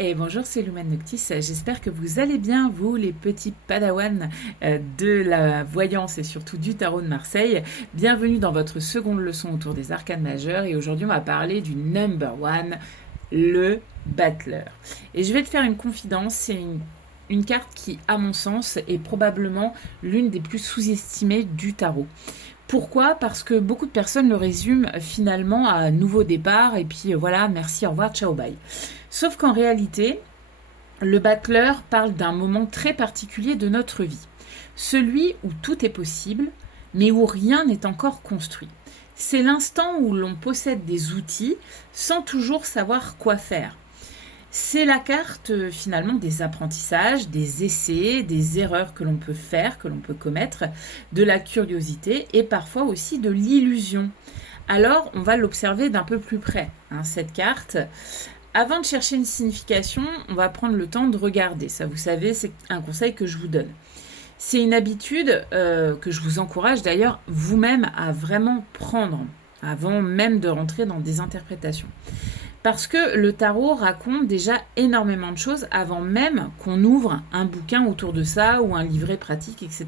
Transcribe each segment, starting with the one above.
Et bonjour, c'est Lumen Noctis. J'espère que vous allez bien, vous, les petits padawans de la voyance et surtout du tarot de Marseille. Bienvenue dans votre seconde leçon autour des arcanes majeures. Et aujourd'hui, on va parler du number one, le battleur. Et je vais te faire une confidence. C'est une carte qui, à mon sens, est probablement l'une des plus sous-estimées du tarot. Pourquoi? Parce que beaucoup de personnes le résument finalement à un nouveau départ et puis voilà, merci, au revoir, ciao, bye. Sauf qu'en réalité, le battleur parle d'un moment très particulier de notre vie. Celui où tout est possible, mais où rien n'est encore construit. C'est l'instant où l'on possède des outils sans toujours savoir quoi faire. C'est la carte finalement des apprentissages, des essais, des erreurs que l'on peut faire, que l'on peut commettre, de la curiosité et parfois aussi de l'illusion. Alors on va l'observer d'un peu plus près, cette carte. Avant de chercher une signification, on va prendre le temps de regarder. Ça, vous savez, c'est un conseil que je vous donne. C'est une habitude que je vous encourage d'ailleurs vous-même à vraiment prendre avant même de rentrer dans des interprétations. Parce que le tarot raconte déjà énormément de choses avant même qu'on ouvre un bouquin autour de ça ou un livret pratique, etc.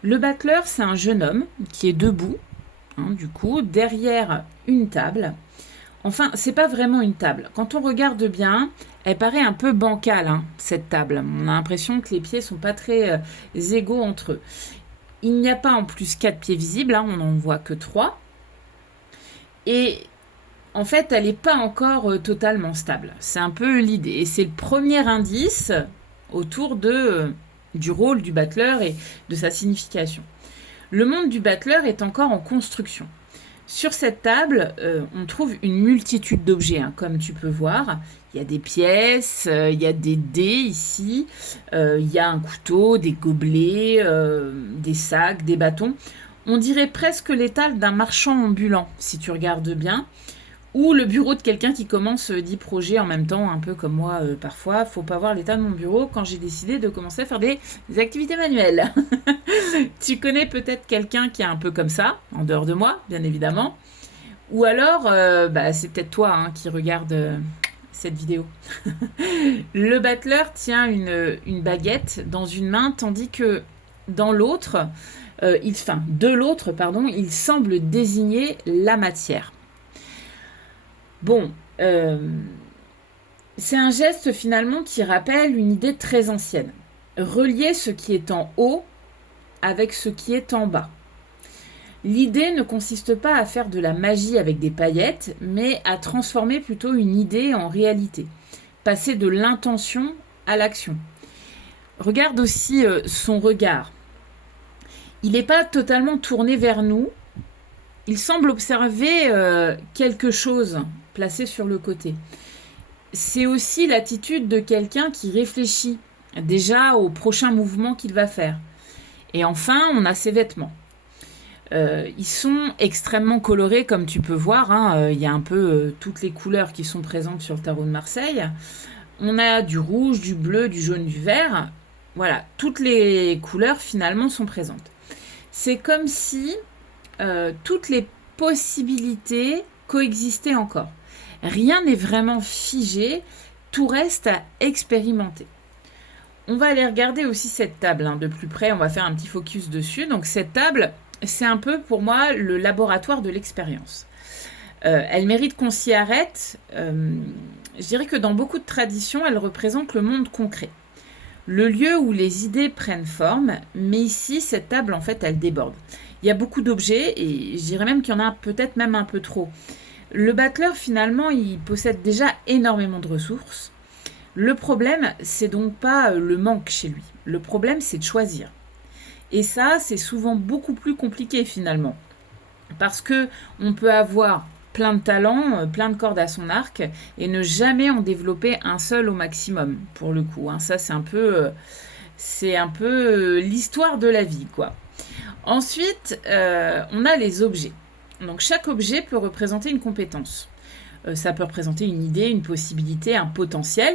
Le battleur, c'est un jeune homme qui est debout, du coup, derrière une table. Enfin, c'est pas vraiment une table. Quand on regarde bien, elle paraît un peu bancale, cette table. On a l'impression que les pieds sont pas très égaux entre eux. Il n'y a pas en plus 4 pieds visibles, on n'en voit que 3. Et en fait, elle n'est pas encore totalement stable. C'est un peu l'idée. Et c'est le premier indice autour du rôle du battleur et de sa signification. Le monde du battleur est encore en construction. Sur cette table, on trouve une multitude d'objets, comme tu peux voir. Il y a des pièces, il y a des dés ici, il y a un couteau, des gobelets, des sacs, des bâtons. On dirait presque l'étal d'un marchand ambulant, si tu regardes bien. Ou le bureau de quelqu'un qui commence 10 projets en même temps, un peu comme moi parfois. Faut pas voir l'état de mon bureau quand j'ai décidé de commencer à faire des activités manuelles. Tu connais peut-être quelqu'un qui est un peu comme ça, en dehors de moi, bien évidemment. Ou alors, c'est peut-être toi qui regarde cette vidéo. Le battleur tient une baguette dans une main, tandis que dans l'autre, de l'autre, il semble désigner la matière. Bon, c'est un geste finalement qui rappelle une idée très ancienne. Relier ce qui est en haut avec ce qui est en bas. L'idée ne consiste pas à faire de la magie avec des paillettes, mais à transformer plutôt une idée en réalité. Passer de l'intention à l'action. Regarde aussi son regard. Il n'est pas totalement tourné vers nous. Il semble observer quelque chose placé sur le côté. C'est aussi l'attitude de quelqu'un qui réfléchit déjà au prochain mouvement qu'il va faire. Et enfin, on a ses vêtements. Ils sont extrêmement colorés, comme tu peux voir. Il y a un peu toutes les couleurs qui sont présentes sur le tarot de Marseille. On a du rouge, du bleu, du jaune, du vert. Voilà, toutes les couleurs finalement sont présentes. C'est comme si toutes les possibilités coexistaient encore. Rien n'est vraiment figé, tout reste à expérimenter. On va aller regarder aussi cette table de plus près, on va faire un petit focus dessus. Donc cette table, c'est un peu pour moi le laboratoire de l'expérience. Elle mérite qu'on s'y arrête. Je dirais que dans beaucoup de traditions, elle représente le monde concret. Le lieu où les idées prennent forme, mais ici, cette table, en fait, elle déborde. Il y a beaucoup d'objets et je dirais même qu'il y en a peut-être même un peu trop. Le battleur, finalement, il possède déjà énormément de ressources. Le problème, c'est donc pas le manque chez lui. Le problème, c'est de choisir. Et ça, c'est souvent beaucoup plus compliqué finalement. Parce que on peut avoir plein de talents, plein de cordes à son arc et ne jamais en développer un seul au maximum, pour le coup. Ça, c'est un peu l'histoire de la vie, quoi. Ensuite, on a les objets. Donc chaque objet peut représenter une compétence. Ça peut représenter une idée, une possibilité, un potentiel.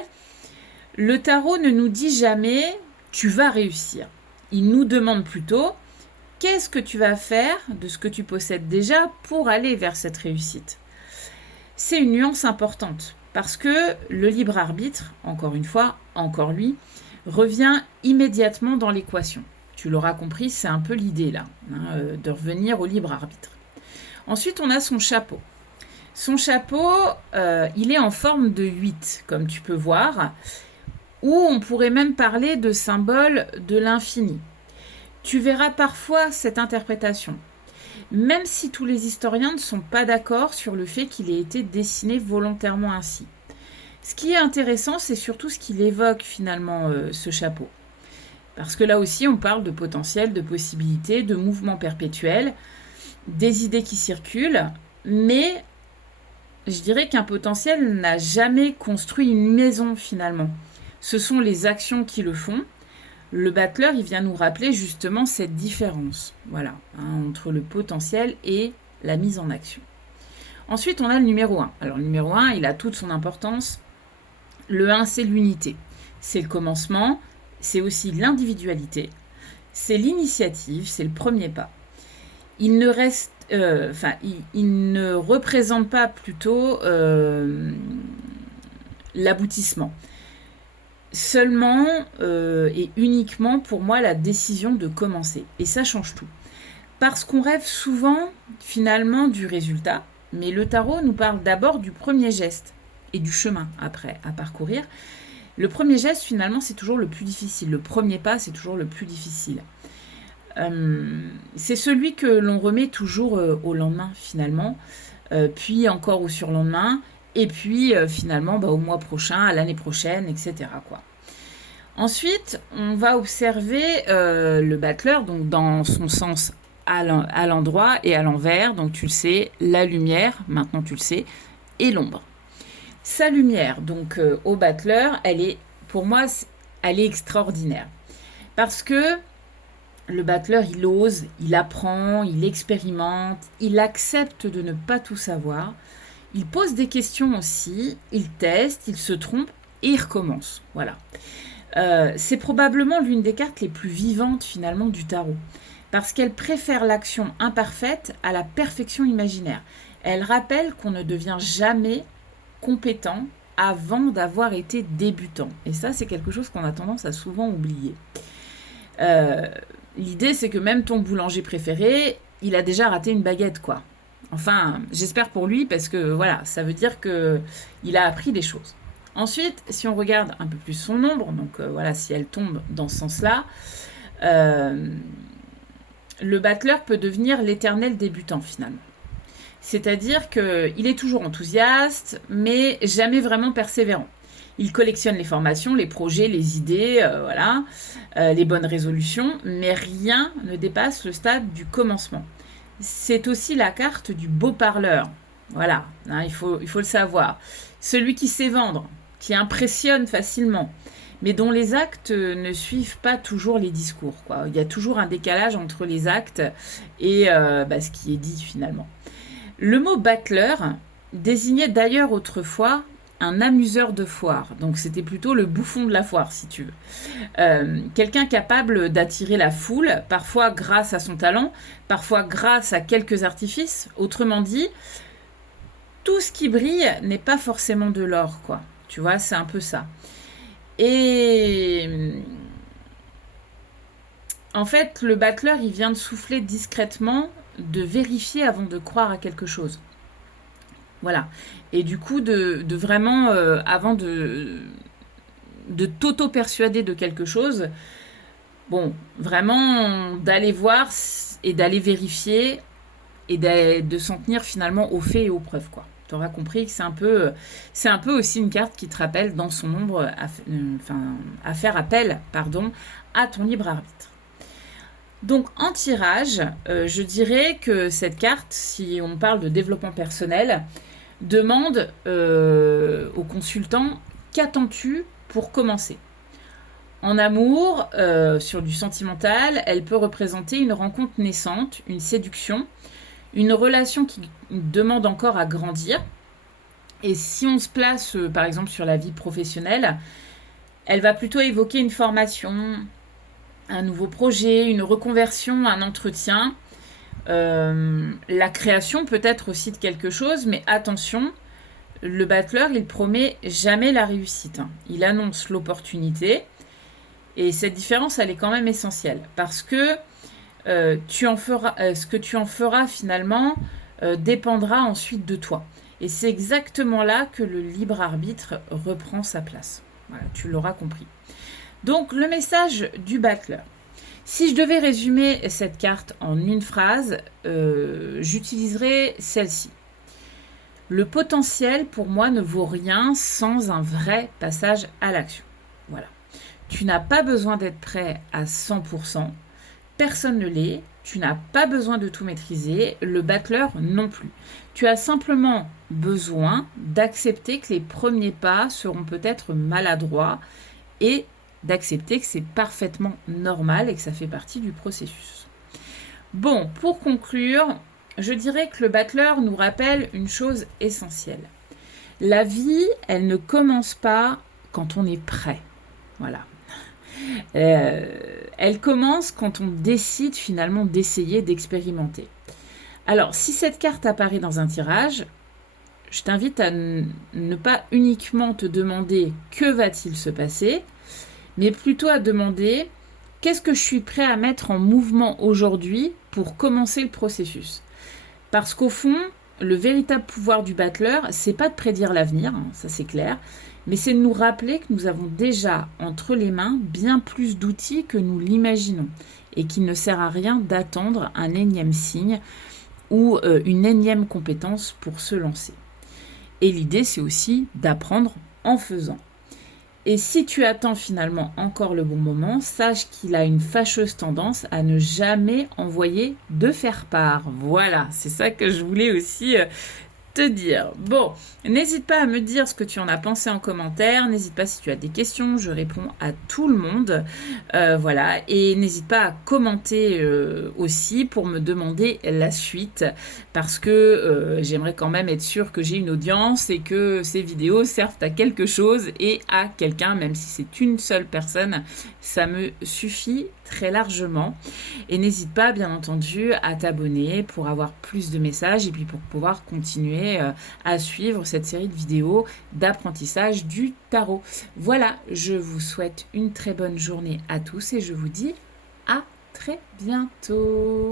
Le tarot ne nous dit jamais « tu vas réussir ». Il nous demande plutôt « qu'est-ce que tu vas faire de ce que tu possèdes déjà pour aller vers cette réussite ?» C'est une nuance importante. Parce que le libre arbitre, encore une fois, encore lui, revient immédiatement dans l'équation. Tu l'auras compris, c'est un peu l'idée là, de revenir au libre arbitre. Ensuite, on a son chapeau. Son chapeau, il est en forme de 8, comme tu peux voir, ou on pourrait même parler de symbole de l'infini. Tu verras parfois cette interprétation, même si tous les historiens ne sont pas d'accord sur le fait qu'il ait été dessiné volontairement ainsi. Ce qui est intéressant, c'est surtout ce qu'il évoque finalement, ce chapeau. Parce que là aussi, on parle de potentiel, de possibilités, de mouvements perpétuels, des idées qui circulent, mais je dirais qu'un potentiel n'a jamais construit une maison finalement. Ce sont les actions qui le font. Le Butler, il vient nous rappeler justement cette différence, voilà, entre le potentiel et la mise en action. Ensuite, on a le numéro 1. Alors le numéro 1, il a toute son importance. Le 1, c'est l'unité. C'est le commencement, c'est aussi l'individualité, c'est l'initiative, c'est le premier pas. Il ne représente pas plutôt l'aboutissement. Seulement et uniquement pour moi la décision de commencer. Et ça change tout. Parce qu'on rêve souvent finalement du résultat, mais le tarot nous parle d'abord du premier geste et du chemin après à parcourir. Le premier geste finalement c'est toujours le plus difficile. Le premier pas c'est toujours le plus difficile. C'est celui que l'on remet toujours au lendemain finalement, puis encore au surlendemain, et puis finalement au mois prochain, à l'année prochaine, etc. quoi. Ensuite, on va observer le Butler, donc dans son sens à l'endroit et à l'envers, donc tu le sais, la lumière, maintenant tu le sais, et l'ombre. Sa lumière, donc au Butler, pour moi, elle est extraordinaire. Parce que le Butler, il ose, il apprend, il expérimente, il accepte de ne pas tout savoir. Il pose des questions aussi, il teste, il se trompe et il recommence. Voilà. C'est probablement l'une des cartes les plus vivantes finalement du tarot. Parce qu'elle préfère l'action imparfaite à la perfection imaginaire. Elle rappelle qu'on ne devient jamais compétent avant d'avoir été débutant. Et ça, c'est quelque chose qu'on a tendance à souvent oublier. L'idée, c'est que même ton boulanger préféré, il a déjà raté une baguette, quoi. Enfin, j'espère pour lui, parce que voilà, ça veut dire qu'il a appris des choses. Ensuite, si on regarde un peu plus son ombre, donc voilà, si elle tombe dans ce sens-là, le Butler peut devenir l'éternel débutant, finalement. C'est-à-dire qu'il est toujours enthousiaste, mais jamais vraiment persévérant. Il collectionne les formations, les projets, les idées, les bonnes résolutions, mais rien ne dépasse le stade du commencement. C'est aussi la carte du beau parleur. Voilà, il faut le savoir. Celui qui sait vendre, qui impressionne facilement, mais dont les actes ne suivent pas toujours les discours, quoi. Il y a toujours un décalage entre les actes et ce qui est dit finalement. Le mot Butler désignait d'ailleurs autrefois un amuseur de foire. Donc c'était plutôt le bouffon de la foire, si tu veux. Quelqu'un capable d'attirer la foule, parfois grâce à son talent, parfois grâce à quelques artifices. Autrement dit, tout ce qui brille n'est pas forcément de l'or, quoi. Tu vois, c'est un peu ça. Et en fait, le Butler, il vient de souffler discrètement, de vérifier avant de croire à quelque chose. Voilà. Et du coup, de vraiment, avant de t'auto-persuader de quelque chose, bon, vraiment d'aller voir et d'aller vérifier et de s'en tenir finalement aux faits et aux preuves, quoi. Tu auras compris que c'est un peu aussi une carte qui te rappelle dans son ombre à faire appel, à ton libre arbitre. Donc en tirage, je dirais que cette carte, si on parle de développement personnel, demande au consultant « Qu'attends-tu pour commencer ?» En amour, sur du sentimental, elle peut représenter une rencontre naissante, une séduction, une relation qui demande encore à grandir. Et si on se place, par exemple, sur la vie professionnelle, elle va plutôt évoquer une formation, un nouveau projet, une reconversion, un entretien, la création peut-être aussi de quelque chose, mais attention, le battleur, il promet jamais la réussite, hein. Il annonce l'opportunité. Et cette différence, elle est quand même essentielle. Parce que ce que tu en feras finalement dépendra ensuite de toi. Et c'est exactement là que le libre arbitre reprend sa place. Voilà, tu l'auras compris. Donc le message du battleur. Si je devais résumer cette carte en une phrase, j'utiliserais celle-ci. Le potentiel, pour moi, ne vaut rien sans un vrai passage à l'action. Voilà. Tu n'as pas besoin d'être prêt à 100%. Personne ne l'est. Tu n'as pas besoin de tout maîtriser. Le battleur non plus. Tu as simplement besoin d'accepter que les premiers pas seront peut-être maladroits et d'accepter que c'est parfaitement normal et que ça fait partie du processus. Bon, pour conclure, je dirais que le battleur nous rappelle une chose essentielle. La vie, elle ne commence pas quand on est prêt. Voilà. Elle commence quand on décide finalement d'essayer, d'expérimenter. Alors, si cette carte apparaît dans un tirage, je t'invite à ne pas uniquement te demander que va-t-il se passer, mais plutôt à demander qu'est-ce que je suis prêt à mettre en mouvement aujourd'hui pour commencer le processus. Parce qu'au fond, le véritable pouvoir du battleur, c'est pas de prédire l'avenir, hein, ça c'est clair, mais c'est de nous rappeler que nous avons déjà entre les mains bien plus d'outils que nous l'imaginons et qu'il ne sert à rien d'attendre un énième signe ou une énième compétence pour se lancer. Et l'idée, c'est aussi d'apprendre en faisant. Et si tu attends finalement encore le bon moment, sache qu'il a une fâcheuse tendance à ne jamais envoyer de faire-part. Voilà, c'est ça que je voulais aussi te dire. Bon, n'hésite pas à me dire ce que tu en as pensé en commentaire. N'hésite pas si tu as des questions, je réponds à tout le monde. Voilà, et n'hésite pas à commenter aussi pour me demander la suite parce que j'aimerais quand même être sûre que j'ai une audience et que ces vidéos servent à quelque chose et à quelqu'un, même si c'est une seule personne, ça me suffit très largement. Et n'hésite pas, bien entendu, à t'abonner pour avoir plus de messages et puis pour pouvoir continuer à suivre cette série de vidéos d'apprentissage du tarot. Voilà, je vous souhaite une très bonne journée à tous et je vous dis à très bientôt.